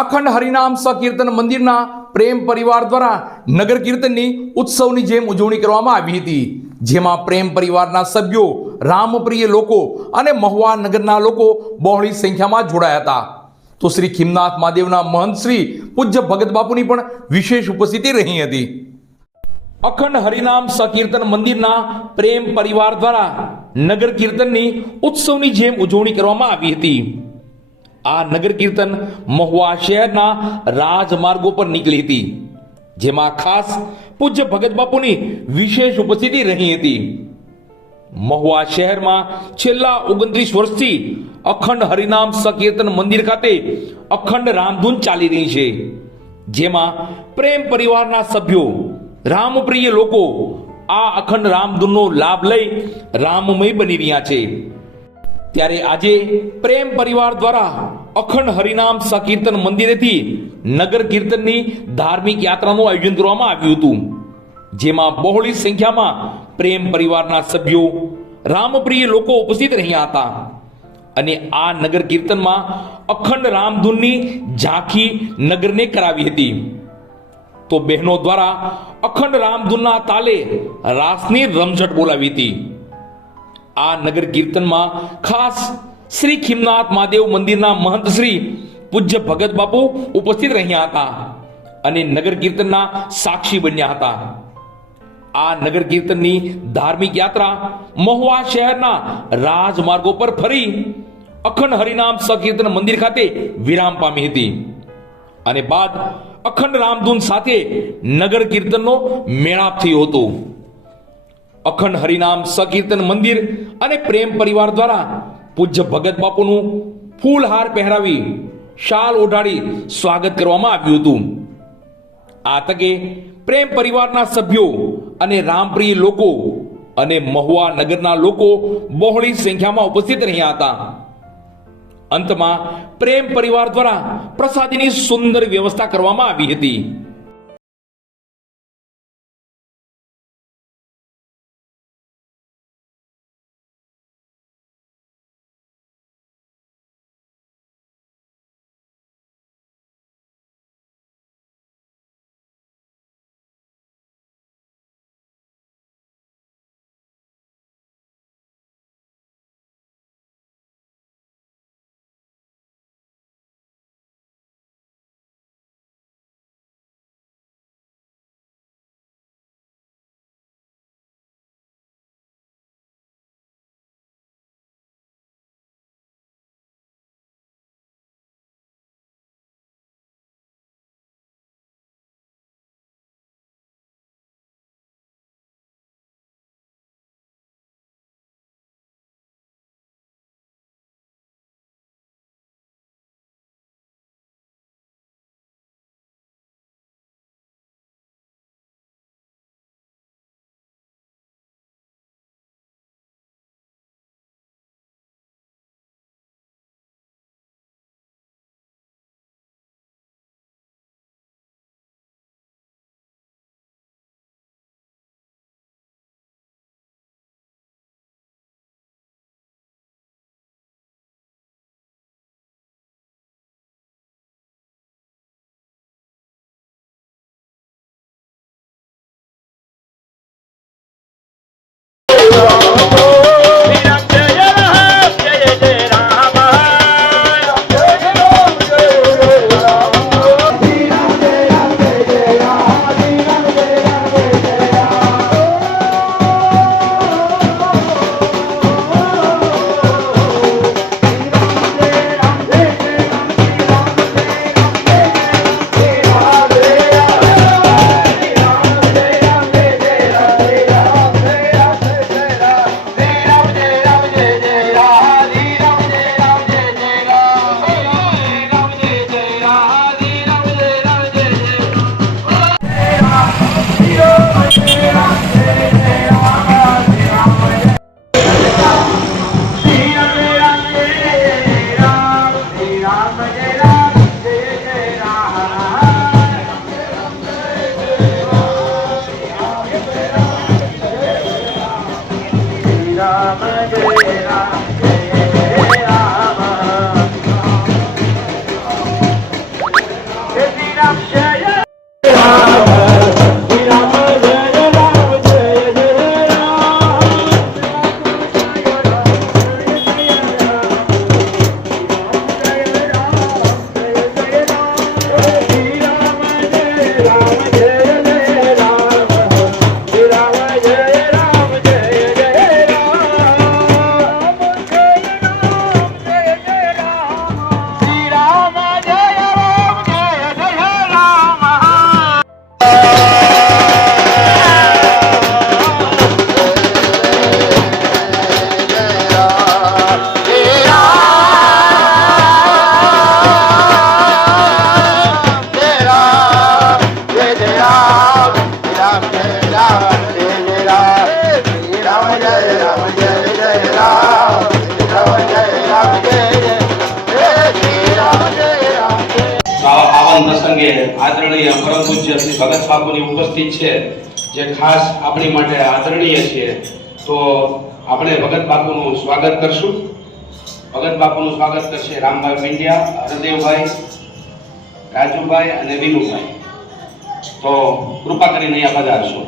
અખંડ હરિનામ સંકીર્તન મંદિરના પ્રેમ પરિવાર દ્વારા નગર કીર્તનની ઉત્સવની જેમ ઉજવણી કરવામાં આવી હતી, જેમાં પ્રેમ પરિવારના સભ્યો, રામપ્રિય લોકો અને મહુવા નગરના લોકો બહોળી સંખ્યામાં જોડાયા હતા. તો શ્રી ખીમનાથ મહાદેવના મહંત શ્રી પૂજ્ય ભગત બાપુની પણ વિશેષ ઉપસ્થિતિ રહી હતી. અખંડ હરિનામ સંકીર્તન મંદિરના પ્રેમ પરિવાર દ્વારા નગર કીર્તનની ઉત્સવની જેમ ઉજવણી કરવામાં આવી હતી. આ નગર કીર્તન મહુવા શહેરના રાજમાર્ગો પર નીકળી હતી, જેમાં ખાસ પૂજ્ય ભગત બાપુની વિશેષ ઉપસ્થિતિ રહી હતી. મહુવા શહેરમાં છેલ્લા 29 વર્ષથી અખંડ હરિનામ સંકીર્તન મંદિર ખાતે અખંડ રામધૂન ચાલી રહી છે, જેમાં પ્રેમ પરિવારના સભ્યો, રામપ્રિય લોકો આ અખંડ રામધૂનનો લાભ લઈ રામમય બની રહ્યા છે. ત્યારે આજે પ્રેમ પરિવાર દ્વારા અખંડ હરિનામ સંકીર્તન મંદિરેથી નગર કીર્તનની ધાર્મિક યાત્રાનું આયોજન કરવામાં આવ્યું હતું, જેમાં બહોળી સંખ્યામાં પ્રેમ પરિવારના સભ્યો, રામપ્રિય લોકો ઉપસ્થિત રહ્યા હતા અને આ નગર કીર્તનમાં અખંડ રામધૂનની ઝાંખી નગરને કરાવી હતી. તો બહેનો દ્વારા અખંડ રામધૂનના તાલે રાસની રમઝટ બોલાવી હતી. આ નગર કીર્તનમાં ખાસ શ્રી ખીમનાથ મહાદેવ મંદિરના મહંત શ્રી પૂજ્ય ભગત બાપુ ઉપસ્થિત રહ્યા હતા અને નગર કીર્તનના સાક્ષી બન્યા હતા. આ નગર કીર્તનની ધાર્મિક યાત્રા મહુવા શહેરના રાજમાર્ગો પર ફરી અખંડ હરિનામ સંકીર્તન મંદિર ખાતે વિરામ પામી હતી અને બાદ અખંડ રામધૂન સાથે નગર કીર્તનનો મેળાપ થયો હતો. અખંડ હરિનામ સંકીર્તન મંદિર અને પ્રેમ પરિવાર દ્વારા પૂજ્ય ભગત બાપુનું ફૂલહાર પહેરાવી શાલ ઓઢાડી સ્વાગત કરવામાં આવ્યું હતું. આ તકે પ્રેમ પરિવારના સભ્યો અને રામપ્રિય લોકો અને મહુવા નગરના લોકો બહોળી સંખ્યામાં ઉપસ્થિત રહ્યા હતા. અંતમાં પ્રેમ પરિવાર દ્વારા પ્રસાદીની સુંદર વ્યવસ્થા કરવામાં આવી હતી. તમામ પ્રસંગે આદરણીય પરમ પૂજ્ય શ્રી ભગત બાપુની ઉપસ્થિત છે, જે ખાસ આપણી માટે આદરણીય છે. તો આપણે ભગત બાપુનું સ્વાગત કરશું. ભગત બાપુનું સ્વાગત કરશે રામભાઈ પિંડિયા, હરદેવભાઈ, રાજુભાઈ અને વિનુભાઈ. તો કૃપા કરીને અહીંયા પધારશો.